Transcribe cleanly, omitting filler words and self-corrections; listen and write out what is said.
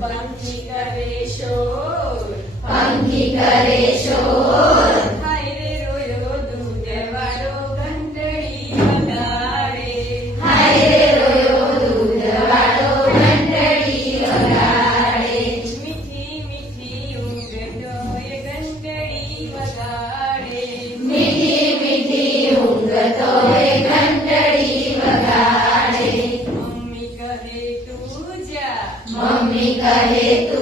પંખી કરે શોર, પંખી કરે શોર, હાય રે રોયો દૂધવાળો ઘંટડી વગાડે, હાય રે રોયો દૂધવાળો ઘંટડી વગાડે. મીઠી મીઠી ઊંઘતો એ ઘંટડી વગાડે, મીઠી મીઠી ઊંઘતો એ ઘંટડી વગાડે. મમ્મી કહે તું જા, મમ્મી કહે તું